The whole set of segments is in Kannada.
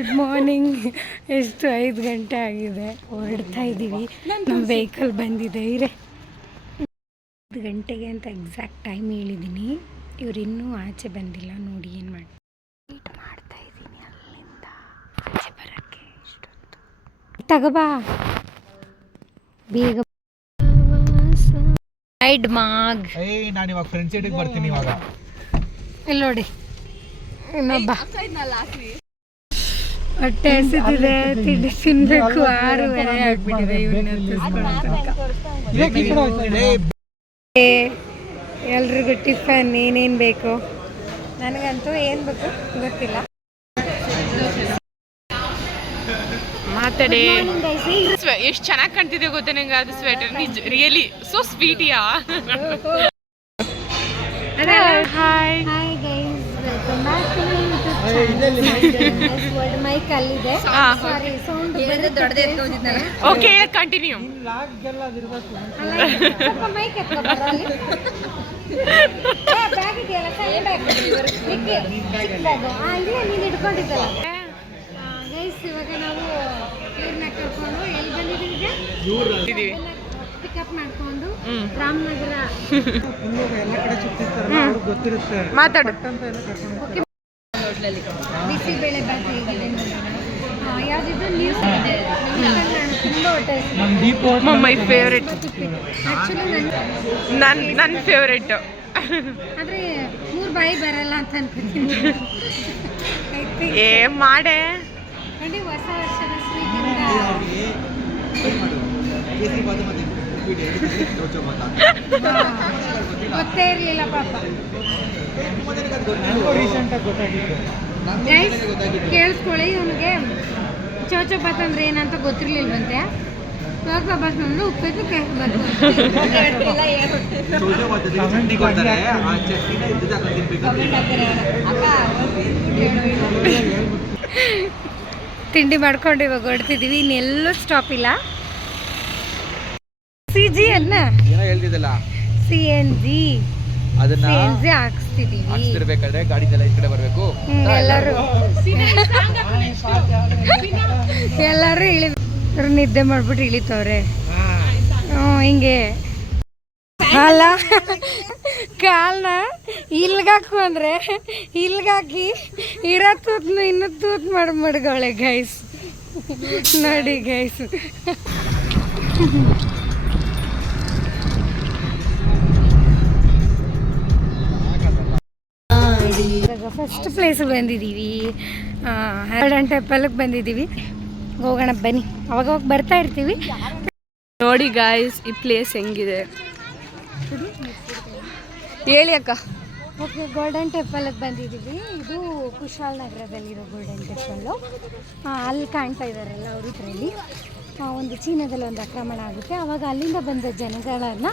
Good morning. ಎಷ್ಟು 5 ಗಂಟೆ ಆಗಿದೆ, ಹೊರಡ್ತಾ ಇದ್ದೀವಿ. ನಮ್ಮ ವೆಹಿಕಲ್ ಬಂದಿದೆ ಇರೇ 5 ಗಂಟೆಗೆ ಅಂತ ಎಕ್ಸಾಕ್ಟ್ ಟೈಮ್ ಹೇಳಿದ್ದೀನಿ. ಇವ್ರು ಇನ್ನೂ ಆಚೆ ಬಂದಿಲ್ಲ. ನೋಡಿ ಏನು ಮಾಡಿ ವೇಟ್ ಮಾಡ್ತಾ ಇದ್ದೀನಿ ಅಲ್ಲಿಂದ ಆಚೆ ಬರೋಕ್ಕೆ. ಇಷ್ಟೊತ್ತು ತಗೋಬಾ ಬೇಗ. ರೈಡ್ ಮಾಗ್. ನಾನು ಇವಾಗ ಫ್ರೆಂಡ್ ಸೈಡಿಗೆ ಬರ್ತೀನಿ. ಇವಾಗ ಇಲ್ಲಿ ನೋಡಿ ಇನ್ನೊಬ್ಬ ಹೊಟ್ಟೆ ಹಸಿದಿದೆ, ತಿಂಡಿ ತಿನ್ಬೇಕು. 6:30 ಆಗ್ಬಿಟ್ಟಿದೆ. ಎಲ್ರಿಗೂ ಟಿಫನ್ ಏನೇನು ಬೇಕು. ನನಗಂತೂ ಏನು ಬೇಕು ಗೊತ್ತಿಲ್ಲ. ಮಾತಾಡಿ. ಎಷ್ಟು ಚೆನ್ನಾಗಿ ಕಾಣ್ತಿದೆ ಗೊತ್ತಾ ನಂಗೆ ಅದು sweater. Really so sweet. Yeah hi hi guys, welcome back to my YouTube channel. Mic ಅಲ್ಲಿದೆ, ಸಾರಿ ಸೌಂಡ್ ದೊಡ್ಡದೇ ಎತ್ಕೊಂಡಿದ್ದಾರೆ. Okay continue. ಸ್ವಲ್ಪ ಮೈಕ್ ಎತ್ಕೊಬಾರ ಅಲ್ಲಿ. ಬ್ಯಾಗ್ ಇದೆಯಲ್ಲ, ಸಣ್ಣ ಬ್ಯಾಗ್ ಇಲ್ಲೇ ನೀನು ಇಟ್ಕೊಂಡಿದ್ದಲ್ಲ. ಗೈಸ್ ಇವಾಗ ನಾವು ಇವ್ರನ್ನ ಕರ್ಕೊಂಡು ಎಲ್ಲಿ ಬಂದಿದ್ದೀವಿ, ಪಿಕಪ್ ಮಾಡ್ಕೊಂಡು ರಾಮನಗರ ಮಾತಾಡು. ಬಿಸಿಬೇಳೆ ಬಾತ್ ಹೇಗಿದೆ ಯಾವುದಿದ್ದು ನ್ಯೂಸ್ ಇದೆ. ತುಂಬ ಹೊಟ್ಟೆ ಮೈ ಫೇವ್ರೆಟ್. ಆ್ಯಕ್ಚುಲಿ ನನ್ನ ಫೇವ್ರೆಟ್. ಆದರೆ 3 ಬಾಯಿ ಬರಲ್ಲ ಅಂತ ಅನ್ಕೊತೀನಿ. ಏ ಮಾಡೆ ನೋಡಿ ಹೊಸ ವರ್ಷದ ಸ್ವೀಟಿಂದ ಗೊತ್ತೇ ಇರಲಿಲ್ಲ ಪಾಪ. ಗೈಸ್ ಕೇಳಿಸ್ಕೊಳ್ಳಿ, ಇವನಿಗೆ ಚೌಚೌಬಾತ್ ಅಂದ್ರೆ ಏನಂತ ಗೊತ್ತಿರ್ಲಿಲ್ವಂತೆ. ಚೌಚೌಬಾತ್ ಅಂದ್ರೆ ಉಪ್ಪಿಟ್ಟು ಕೇಳಿಸ್ಬೇಕು. ತಿಂಡಿ ಮಾಡ್ಕೊಂಡು ಇವಾಗ ಹೊಡ್ತಿದ್ದೀವಿ. ಇನ್ನೆಲ್ಲೂ ಸ್ಟಾಪ್ ಇಲ್ಲ. CG ಅನ್ನ CNG ಹಾಕ್ಸ್ತಿರ್ಬೇಕಾದ್ರೆ ಗಾಡಿದೆಲ್ಲ ಈ ಕಡೆ ಬರಬೇಕು. ಎಲ್ಲರೂ ನಿದ್ದೆ ಮಾಡ್ಬಿಟ್ಟು ಇಳಿತವ್ರೆ. ಹಿಂಗೆ ಅಲ್ಲ, ಕಾಲ್ನ ಇಲ್ಗಾಕು ಅಂದ್ರೆ ಇಲ್ಗಾಕಿ ಇರೋ ತೂತ್ನ ಇನ್ನೂ ತೂತ್ ಮಡ್ಗವಳೆ ಗೈಸ್. ನೋಡಿ ಗೈಸ್, ಫಸ್ಟ್ ಪ್ಲೇಸ್ ಬಂದಿದ್ದೀವಿ. ಗೋಲ್ಡನ್ ಟೆಂಪಲ್ಗೆ ಬಂದಿದ್ದೀವಿ. ಹೋಗೋಣ ಬನ್ನಿ, ಅವಾಗ ಬರ್ತಾ ಇರ್ತೀವಿ. ನೋಡಿ ಗಾಯ್ಸ್ ಈ ಪ್ಲೇಸ್ ಹೆಂಗಿದೆ ಹೇಳಿ ಅಕ್ಕ. ಓಕೆ, ಗೋಲ್ಡನ್ ಟೆಂಪಲ್ಗೆ ಬಂದಿದ್ದೀವಿ. ಇದು ಕುಶಾಲನಗರದಲ್ಲಿರೋ ಗೋಲ್ಡನ್ ಟೆಂಪಲ್ಲು. ಅಲ್ಲಿ ಕಾಣ್ತಾ ಇದ್ದಾರಲ್ಲ ಅವರು. ಇದರಲ್ಲಿ ಒಂದು ಚೀನಾದಲ್ಲಿ ಒಂದು ಆಕ್ರಮಣ ಆಗುತ್ತೆ. ಆವಾಗ ಅಲ್ಲಿಂದ ಬಂದ ಜನಗಳನ್ನು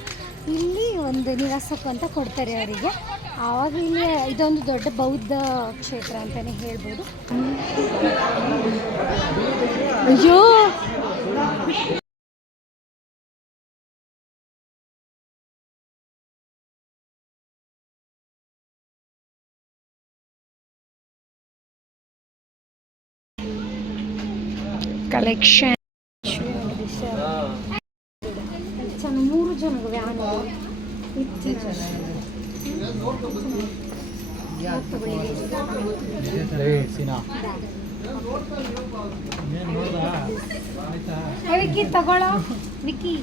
ಇಲ್ಲಿ ಒಂದು ನಿವಾಸಕ್ಕೆ ಅಂತ ಕೊಡ್ತಾರೆ ಅವರಿಗೆ. ಆವಾಗ ಇಲ್ಲಿ ಇದೊಂದು ದೊಡ್ಡ ಬೌದ್ಧ ಕ್ಷೇತ್ರ ಅಂತಲೇ ಹೇಳ್ಬೋದು. ಅಯ್ಯೋ ಕಲೆಕ್ಷನ್ 3 ಜನಗಳು ವ್ಯಾನ್ ವಿಕ್ಕಿ ತಗೊಳ್ಳೋ. ವಿಕ್ಕಿ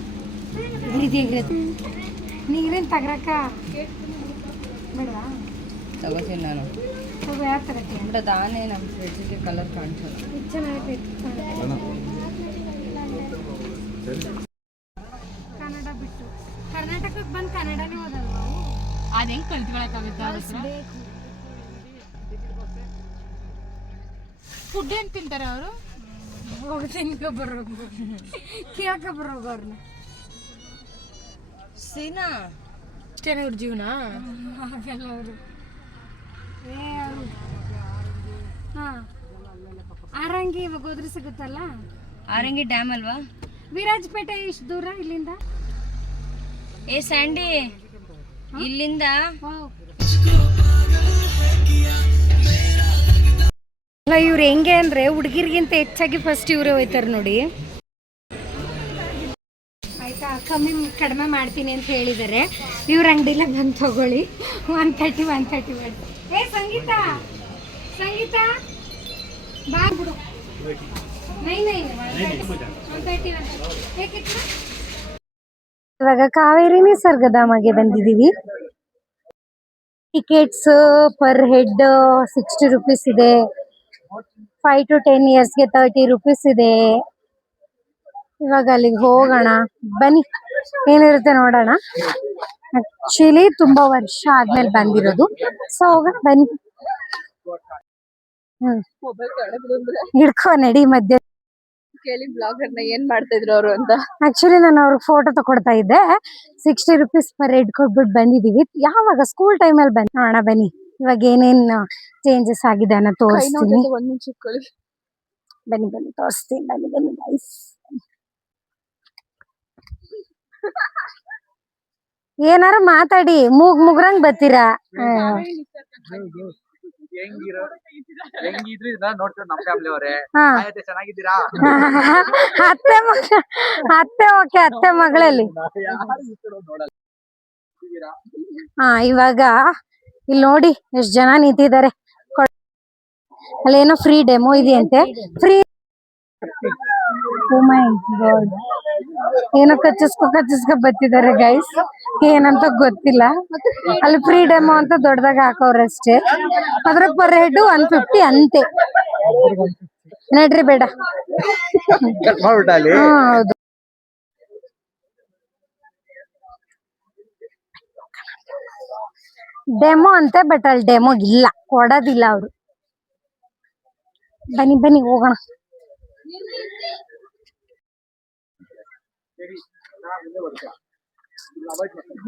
ನೀರೇನು ತಗ್ರಕ್ಕ ಬೇಡವಾ? ತಗೋತೀನಿ ನಾನು. ತಗೋ. ಯಾವ ತರಕ್ಕೆ ದಾನೆ ನಮ್ಮ ಫ್ರಿಡ್ಜಿಗೆ ಕಲರ್ ಕಾಣಿಸೋದು. ಚೆನ್ನಾಗೈತೆ. ಕನ್ನಡ ಬಿಟ್ಟು ಕರ್ನಾಟಕಕ್ಕೆ ಬಂದು ಕನ್ನಡನೇ ಓದಲ್ವಾ? ಅದು ಹೆಂಗೆ ಕಲ್ತ್ಕೊಳಕ್ಕಾಗುತ್ತೆ? ಫುಡ್ ಏನು ತಿಂತಾರೆ ಅವರು? ಹೋಗಿ ತಿನ್ಕೊಬರೋಗು, ಕೇಳ್ಕೊಬರೋಗು ಅವ್ರನ್ನ. ಸೀನಾ ಅಷ್ಟೇನೆ ಅವ್ರ ಜೀವನ. ಹಾಗೆಲ್ಲ ಅವರು ಹಾಂ. ಆರಂಗಿ ಇವಾಗ ಹೋದ್ರೆ ಸಿಗುತ್ತಲ್ಲ. ಆರಂಗಿ ಡ್ಯಾಮ್ ಅಲ್ವಾ? ವಿರಾಜಪೇಟೆ ಎಷ್ಟು ದೂರ ಇಲ್ಲಿಂದ? ಏ ಸ್ಯಾಂಡಿ, ಇಲ್ಲಿಂದ ಅಲ್ಲ ಇವ್ರು ಹೆಂಗೆ ಅಂದರೆ ಹುಡುಗಿರಿಗಿಂತ ಹೆಚ್ಚಾಗಿ ಫಸ್ಟ್ ಇವರೇ ಹೋಯ್ತಾರೆ ನೋಡಿ. ಆಯಿತಾ, ಕಡಿಮೆ ಮಾಡ್ತೀನಿ ಅಂತ ಹೇಳಿದ್ದಾರೆ. ಇವ್ರ ಅಂಗಡಿಲೇ ಬಂದು ತಗೊಳ್ಳಿ. 130 ಮಾಡಿ. ಏ ಸಂಗೀತ ಬಾ ಬಿಡು. 130 ಇವಾಗ ಕಾವೇರಿ ನಿಸರ್ಗಧಾಮಗೆ ಬಂದಿದ್ದೀವಿ. ಟಿಕೆಟ್ಸ್ ಪರ್ ಹೆಡ್ 60 ರೂಪೀಸ್ ಇದೆ. 5 to 10 ಇಯರ್ಸ್ಗೆ 30 ರೂಪೀಸ್ ಇದೆ. ಇವಾಗ ಅಲ್ಲಿಗೆ ಹೋಗೋಣ ಬನ್ನಿ, ಏನಿರುತ್ತೆ ನೋಡೋಣ. ಆಕ್ಚುಲಿ ತುಂಬಾ ವರ್ಷ ಆದ್ಮೇಲೆ ಬಂದಿರೋದು, ಸೊ ಹೋಗೋಣ ಬನ್ನಿ. ಹಿಡ್ಕೊ ನಡಿ ಮಧ್ಯೆ. ಕೇಳಿ ಬ್ಲಾಗರ್ನ ಏನ್ ಮಾಡ್ತಾ ಇದ್ರು ಅವರು ಅಂತ. ಆಕ್ಚುಲಿ ನಾನು ಅವ್ರಿಗೆ ಫೋಟೋ ತಕೊಡ್ತಾ ಇದ್ದೆ. 60 ರೂಪೀಸ್ ಪರ್ ಹೆಡ್ ಕೊಟ್ಬಿಟ್ಟು ಬಂದಿದೀವಿ. ಯಾವಾಗ ಸ್ಕೂಲ್ ಟೈಮಲ್ಲಿ ನೋಡೋಣ ಬನ್ನಿ. ಇವಾಗ ಏನೇನ್ ಚೇಂಜಸ್ ಆಗಿದೆ ಅನ್ನೋ ತೋರಿಸ್ತೀನಿ. ಬನ್ನಿ ತೋರಿಸ್ತೀನಿ. ಬನ್ನಿ ಗೈಸ್. ಏನಾರು ಮಾತಾಡಿ, ಮುಗ್ರಂಗ್ ಬರ್ತೀರಾ. ಅತ್ತೆ ಮಗಳಲ್ಲಿ ಇವಾಗ ಇಲ್ಲಿ ನೋಡಿ ಎಷ್ಟು ಜನ ನಿಂತಿದ್ದಾರೆ. ಅಲ್ಲೇನೋ ಫ್ರೀ ಡೆಮೋ ಇದೆಯಂತೆ. ಫ್ರೀ ಏನೋ ಕಚ್ಚಿಸ್ಕೊ ಬರ್ತಿದ್ದಾರೆ ಗೈಸ್, ಏನಂತ ಗೊತ್ತಿಲ್ಲ. ಅಲ್ಲಿ ಫ್ರೀ ಡೆಮೋ ಅಂತ ದೊಡ್ಡದಾಗ ಹಾಕೋರಷ್ಟೇ. ಅದ್ರ ಪರ್ ಹೆಡ್ 150 ಅಂತೆ. ನಡ್ರಿ ಬೇಡ. ಹೌದು, ಡೆಮೋ ಅಂತೆ, ಬಟ್ ಅಲ್ಲಿ ಡೆಮೋ ಇಲ್ಲ, ಕೊಡೋದಿಲ್ಲ ಅವರು. ಬನ್ನಿ ಹೋಗೋಣ.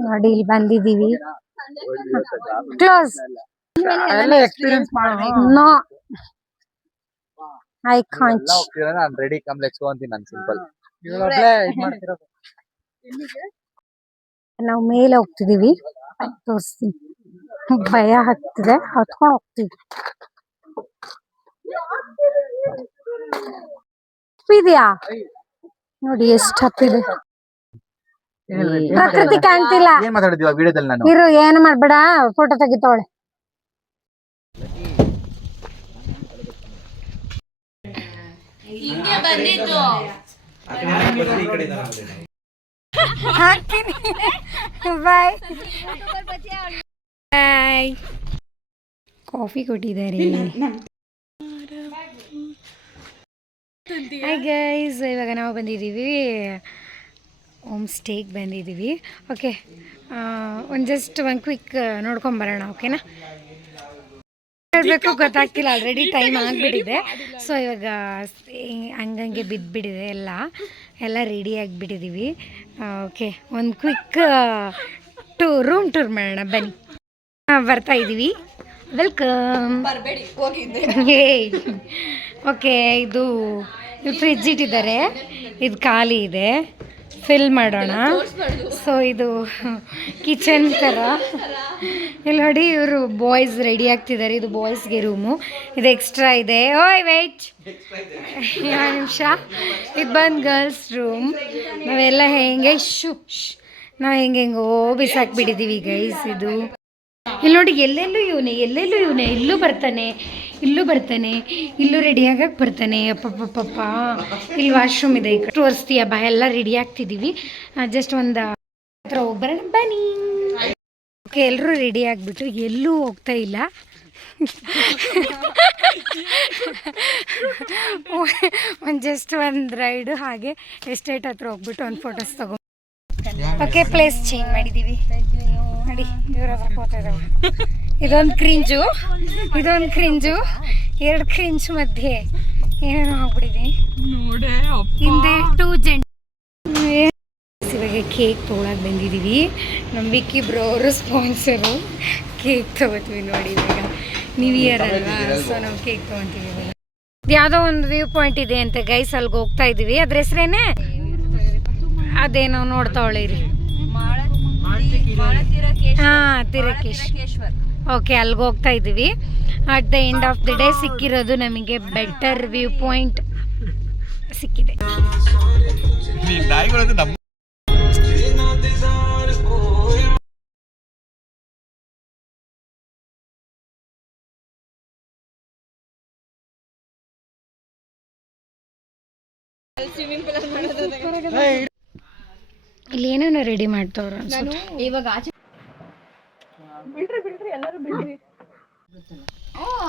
ನೋಡಿ ಇಲ್ಲಿ ಬಂದಿದೀವಿ. Close no, I can't. Ready come let's go ಅಂತೀನಿ ನಾನು ಸಿಂಪಲ್. ನಾವು ಮೇಲೆ ಹೋಗ್ತಿದೀವಿ, ತೋರಿಸ್ತೀನಿ. ಭಯ ಆಗ್ತಿದೆ, ಹತ್ಕೊಂಡು ಹೋಗ್ತೀವಿ. ಇದೆಯಾ ನೋಡಿ ಎಷ್ಟು ಹತ್ತಿದೆ. ಪ್ರಕೃತಿ ಕಾಣ್ತಿಲ್ಲ. ಏನ್ ಮಾತಾಡಿದ್ವಿ ವಿಡಿಯೋದಲ್ಲಿ ನಾನು? ಇರು, ಏನು ಮಾಡ್ಬೇಡ, ಫೋಟೋ ತೆಗಿತಾವಳೆ. ಹಾಕ್ತೀನಿ. ಬಾಯ್. ಕಾಫಿ ಕೊಟ್ಟಿದ್ದಾರೆ. ಹಾಯ್ ಗೈಸ್, ಇವಾಗ ನಾವು ಬಂದಿದ್ದೀವಿ ಹೋಮ್ ಸ್ಟೇಗೆ ಬಂದಿದ್ದೀವಿ. ಓಕೆ, ಜಸ್ಟ್ ಒಂದು ಕ್ವಿಕ್ ನೋಡ್ಕೊಂಬರೋಣ. ಓಕೆನಾ? ಹೇಳಬೇಕು ಗೊತ್ತಾಗ್ತಿಲ್ಲ, ಆಲ್ರೆಡಿ ಟೈಮ್ ಆಗಿಬಿಟ್ಟಿದೆ. ಸೊ ಇವಾಗ ಹಂಗಂಗೆ ಬಿದ್ದುಬಿಟ್ಟಿದೆ, ಎಲ್ಲ ರೆಡಿ ಆಗಿಬಿಟ್ಟಿದ್ದೀವಿ. ಓಕೆ, ಒಂದು ಕ್ವಿಕ್ ರೂಮ್ ಟೂರ್ ಮಾಡೋಣ ಬನ್ನಿ. ಬರ್ತಾ ಇದ್ದೀವಿ. ವೆಲ್ಕಮ್. ಓಕೆ, ಇದು ಫ್ರಿಜ್ ಇಟ್ಟಿದ್ದಾರೆ, ಇದು ಖಾಲಿ ಇದೆ, ಫಿಲ್ ಮಾಡೋಣ. ಸೊ ಇದು ಕಿಚನ್ ಥರ. ಇಲ್ಲಿ ನೋಡಿ, ಇವರು ಬಾಯ್ಸ್ ರೆಡಿ ಆಗ್ತಿದ್ದಾರೆ. ಇದು ಬಾಯ್ಸ್ಗೆ ರೂಮು, ಇದು ಎಕ್ಸ್ಟ್ರಾ ಇದೆ. ಓಯ್ ವೆಯ್ಟ್ 2 ನಿಮಿಷ. ಇದು ಬಂದು ಗರ್ಲ್ಸ್ ರೂಮ್. ನಾವೆಲ್ಲ ನಾವು ಹೆಂಗೆಂಗೋ ಬಿಸಾಕ್ಬಿಟ್ಟಿದ್ದೀವಿ ಗೈಸ್. ಇದು ಇಲ್ಲಿ ನೋಡಿ, ಎಲ್ಲೆಲ್ಲೂ ಇವನೇ, ಇಲ್ಲೂ ಬರ್ತಾನೆ, ಇಲ್ಲೂ ರೆಡಿ ಆಗಕ್ಕೆ ಬರ್ತಾನೆ. ಅಪ್ಪಪ್ಪ, ಇಲ್ಲಿ ವಾಶ್ರೂಮ್ ಇದೆ, ತೋರಿಸ್ತೀಯ ಬಾ. ಎಲ್ಲ ರೆಡಿ ಆಗ್ತಿದ್ದೀವಿ. ಜಸ್ಟ್ ಒಂದು ಹತ್ರ ಹೋಗ್ಬರೋಣ ಬನ್ನಿ. ಓಕೆ, ಎಲ್ಲರೂ ರೆಡಿ ಆಗಿಬಿಟ್ರು, ಎಲ್ಲೂ ಹೋಗ್ತಾ ಇಲ್ಲ. ಜಸ್ಟ್ ಒಂದು ರೈಡು ಹಾಗೆ ಎಸ್ಟೇಟ್ ಹತ್ರ ಹೋಗ್ಬಿಟ್ಟು ಒಂದು ಫೋಟೋಸ್ ತಗೋ. ಓಕೆ, ಪ್ಲೇಸ್ ಚೇಂಜ್ ಮಾಡಿದ್ದೀವಿ ನೋಡಿ. ಇವ್ರ ಹತ್ರ ಕೂತಾ ಇದ್ದಾವೆ. ಇದೊಂದು ಕ್ರಿಂಜು, 2 ಕ್ರಿಂಜ್ ಮಧ್ಯೆ ಏನೇನೋ ಆಗ್ಬಿಟ್ಟಿದೆ. ಹಿಂದೆ 2 ಜೆಂಟ್. ಇವಾಗ ಕೇಕ್ ತೊಗೊಳಕ್ಕೆ ಬಂದಿದ್ದೀವಿ. ನಮ್ಮ ವಿಕ್ಕಿ ಬ್ರೋ ಅವರು ಸ್ಪಾನ್ಸರು. ಕೇಕ್ ತೊಗೋತೀವಿ ನೋಡಿ. ಇವಾಗ ನ್ಯೂ ಇಯರ್ ಅಲ್ವಾ, ಸೊ ನಾವು ಕೇಕ್ ತೊಗೊತೀವಿ. ಇವಾಗ ಯಾವುದೋ ಒಂದು ವ್ಯೂ ಪಾಯಿಂಟ್ ಇದೆ ಅಂತೆ ಗೈಸ್, ಅಲ್ಲಿಗೆ ಹೋಗ್ತಾ ಇದ್ದೀವಿ. ಅದ್ರ ಹೆಸ್ರೇನೆ ಅದೇನೋ ನೋಡ್ತಾವಳೆ ರೀ. ಹಾಂ, ತಿರಕೇಶ್. ಓಕೆ, ಅಲ್ಲಿಗೆ ಹೋಗ್ತಾ ಇದ್ದೀವಿ. At the end of the day ಸಿಕ್ಕಿರೋದು ನಮಗೆ ಬೆಟರ್ ವ್ಯೂ ಪಾಯಿಂಟ್ ಸಿಕ್ಕಿದೆ. ಇಲ್ಲಿ ಏನೇನೋ ರೆಡಿ ಮಾಡ್ತವ್ರ ಇವಾಗ ಆಚೆ ಬಿಡ್ರಿ ಎಲ್ಲರೂ ಬಿಡ್ರಿ.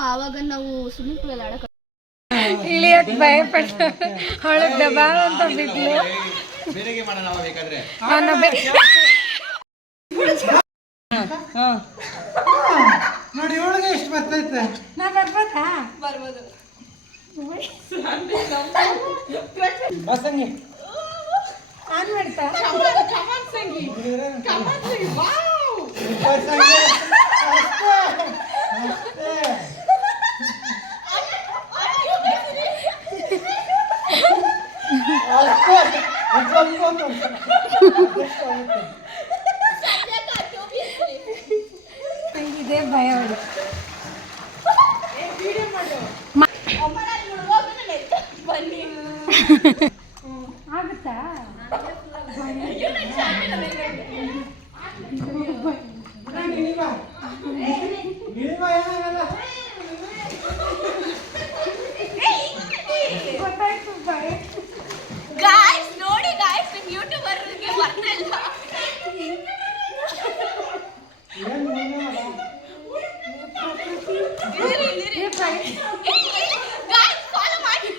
ಆವಾಗ ನಾವು ಸ್ವಿಮ್ಮಿಂಗ್ ಪೂಲ್ ಅಲ್ಲಿ ಆಡಕ ಇಳಿಯಕ್ ಭಯ ಪಡ್ತ ಅವಳಗ್ ದಬಾ ಅಂತ ಬಿಟ್ಲು. ನೋಡಿ ಇವಳಿಗೆ ಎಷ್ಟು ಬರ್ತೈತೆ. ನಾ ಬರ್ಬೋದಾ? ಬರ್ಬೋದು. ಬಸಂಗಿ ಆನ್ ಮಾಡ್ತಾ ಇದೇ ಭಯ ಅವಳು. ಆಗುತ್ತಾ? ಗಾಯ್ಸ್ ನೋಡಿ ಗಾಯ್ಸ್, ನಿಮ್ ಯೂಟ್ಯೂಬರ್ಗೆ ಬರ್ತಾ ಇಲ್ಲ. ಗಾಯ್ಸ್ ಫಾಲೋ ಮಾಡಿ.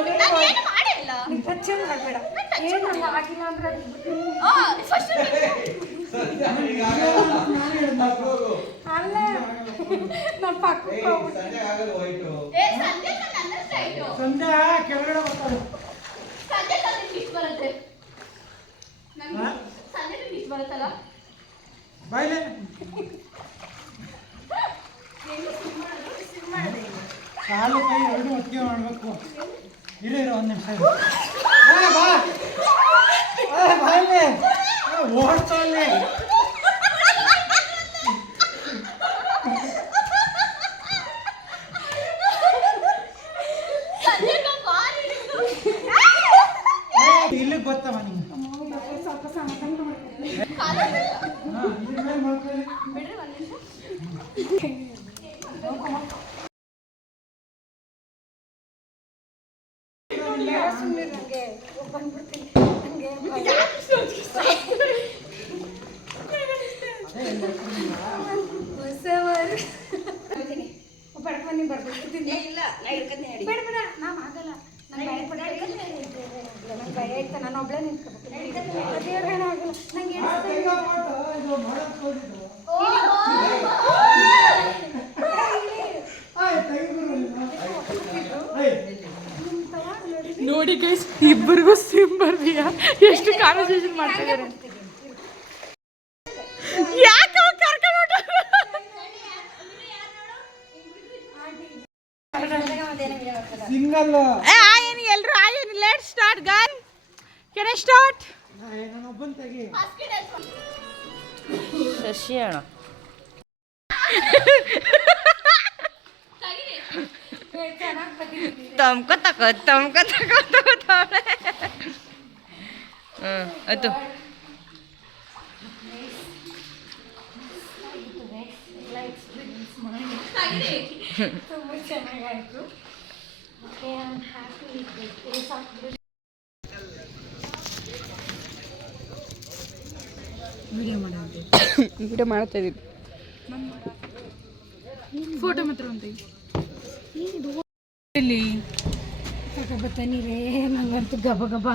ನಾನೇನು ಮಾಡಿಲ್ಲ. ಮಾಡಬೇಡ. ಏನು ಆಗಿಲ್ಲ ಅಂದ್ರೆ ಫಸ್ಟ್ ಅಲ್ಲ ನಮ್ಮ ಪಕ್ಕಕ್ಕೆ ಹೋಗ್ಬಿಟ್ಟು ಸಂಜೆ ನನ್ನ ಸ್ಟೈಲು. ಸಂಧ್ಯಾ ಕೆಳಗಡೆ ಬರ್ತಾಳೆ. ಸಂಜೆ ಇಷ್ಟ ಬರುತ್ತೆ. ಸಂಜೆ ಇಷ್ಟ ಬರುತ್ತಲ್ಲ. ಬಾಯ್ಲೆ ಕಾಲು ಕೈ ಎರಡು ಒಟ್ಟಿಗೆ ಮಾಡಬೇಕು. ಇರೋ ಒಂದು ನಿಮಿಷ ಬಾಯ್ಲೆ ಓಡ್ತಾಳೆ. ಇಲ್ಲಿಗೆ ಗೊತ್ತಮ್ಮ ನಿಮ್ಗೆ ಸ್ವಲ್ಪ ಸಮಾಧಾನ ಮಾಡ್ತೀನಿ. ಬಿಡ್ರಿ ಒಂದು ನಿಮಿಷ. ಪಡ್ಕೊಂಡು ಬರ್ಬಿಡ್ತೀನಿ. ಇಲ್ಲ ನಾ ಹಿಡ್ಕತ್ತೀನಿ. ಬೇಡ ಬೇಡ ನಾವು ಆಗಲ್ಲ. ನಂಗೆ ಭಯ ಇರ್ತ. ನಾನು ಒಬ್ಳೆ ನಿಂತ್ಕೋಬೇಕು. ಅದೇನೋ ಆಗಲ್ಲ. ನಂಗೆ ನೋಡಿ ಗೈಸ್, ಇಬ್ಬರಿಗೂ ಸಿಮ್ ಬರ್ದಿಯಾ ಎಷ್ಟು ಕಾನ್ವರ್ಸೇಷನ್ ಮಾಡ್ತಿದ್ದಾರೆ. ಯಾಕೆ ಅವ್ರು ಕರ್ಕೊಂಡು ಸಿಂಗಲ್ ಆಯನಿ ಎಲ್ರು ಆಯನಿ. ಲೆಟ್ ಸ್ಟಾರ್ಟ್ ಗನ್. Can I start? ನಾನೊಬ್ಬನ್ ತೆಗಿ. ಶಶಿ ಅಣ್ಣ ತಮ್ಕ ತಕ ಆಯ್ತು. ತುಂಬ ಚೆನ್ನಾಗಾಯ್ತು. ವಿಡಿಯೋ ಮಾಡ್ತಾ ಇದೀವಿ. ಫೋಟೋ ಮಾತ್ರ ಅಂತ ಇಲ್ಲಿ ಸಾಕಾಗುತ್ತೆ ನೀರೇ. ನಂಗಂತೂ ಗಬ ಗಬ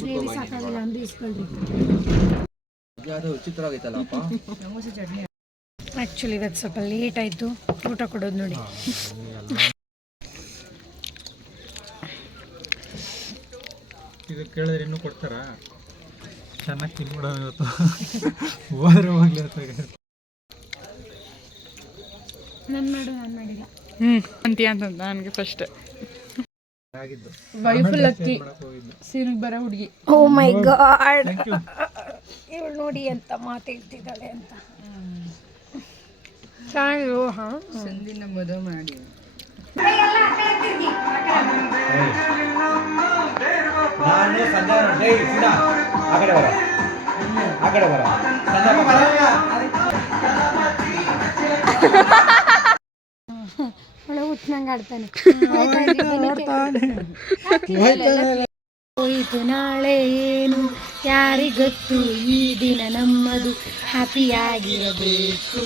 ಗ್ರೇವಿ ಸಾಕಾಗಲ್ಲ. ಒಂದು ಇಸ್ಕೊಳ್ರಿ. ವಿಚಿತ್ರವಾಗೈತಲ್ಲಪ್ಪ. ಆ್ಯಕ್ಚುಲಿ ಇವತ್ತು ಸ್ವಲ್ಪ ಲೇಟ್ ಆಯಿತು ಊಟ ಕೊಡೋದು ನೋಡಿ. ಇದು ಕೇಳಿದ್ರೆ ಇನ್ನೂ ಕೊಡ್ತಾರಾ? ಚೆನ್ನಾಗಿ ತಿನ್ಬಿಡೋಣ ಇವತ್ತು. ಹೋದ್ರೆ ಹೋಗ್ಲಿ ನಾನು ಮಾಡಿಲ್ಲ. ಅಂತೀಯ ಅಂತಂದ ನನಗೆ ಫಸ್ಟ್ ಆಗಿದ್ದು. ವೈಫ್ ಲಕ್ಕಿ ಸೀನಿಗೆ ಬರೋ ಹುಡುಗಿ. ಓ ಮೈ ಗಾಡ್. ಇವಳು ನೋಡಿ ಅಂತ ಮಾತಾಡ್ತಿದ್ದಾಳೆ ಅಂತ ಚೆನ್ನಾಗಿರು ಹಾಂ ಸಂದಿನ ಮದುವೆ ಮಾಡಿ ನಾನು ಸಂಧ್ಯಾ ಆ ಕಡೆ ಬರ ಒಳ್ಳೆ ಹುಟ್ಟನಂಗೆ ಆಡ್ತಾನೆ ಹೋಯಿತು ನಾಳೆ ಏನು ಯಾರಿಗೊತ್ತು ಈ ದಿನ ನಮ್ಮದು ಹ್ಯಾಪಿಯಾಗಿರಬೇಕು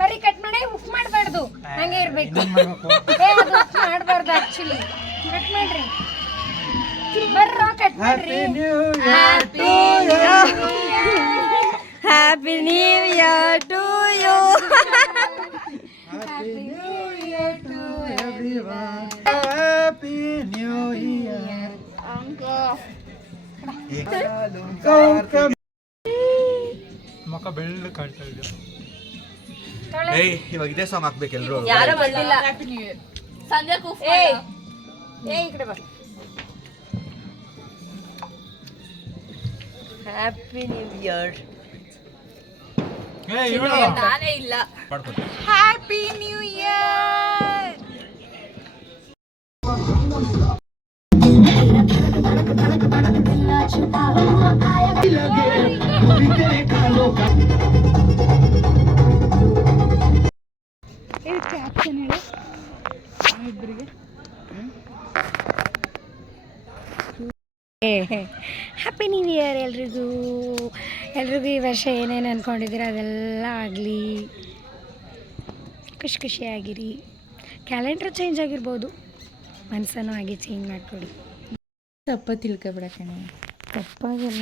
ಬರೀ ಕಟ್ ಮಾಡಿ ಉಫ್ ಮಾಡಬಾರ್ದು ಹಂಗೆ ಇರ್ಬೇಕು ಮಾಡಬಾರ್ದು ಆಕ್ಚುಲಿ ಕಟ್ ಮಾಡ್ರಿ ಬರ್ರೋ ಕಟ್ ಮಾಡ್ರಿ happy new year to you happy new year to everyone happy new year ಮಕ್ಕ ಬೆಳ್ಳ ಕಾಣ್ತಾ ಇದೆ. ಇವಾಗ ಇದೇ ಸಾಂಗ್ ಹಾಕ್ಬೇಕು ಎಲ್ರು. ಯಾರು ಬರ್ಲಿಲ್ಲ ಸಂಜೆ ಕೂಫ್ ಏ ಈ ಕಡೆ ಬಾ ಹ್ಯಾಪಿ ನ್ಯೂ ಇಯರ್ ಇವಳು ನಾನೇ ಇಲ್ಲ happy new year. Happy new year ಎಲ್ರಿಗೂ ಈ ವರ್ಷ ಏನೇನು ಅಂದ್ಕೊಂಡಿದ್ದೀರ ಅದೆಲ್ಲ ಆಗಲಿ ಖುಷಿಯಾಗಿರಿ. ಕ್ಯಾಲೆಂಡ್ರ್ ಚೇಂಜ್ ಆಗಿರ್ಬೋದು, ಮನಸ್ಸನ್ನು ಹಾಗೆ ಚೇಂಜ್ ಮಾಡಿಕೊಡಿ. ತಪ್ಪ ತಿಳ್ಕೊಬೇಡ ಕಣೆ. ತಪ್ಪಾಗೆಲ್ಲ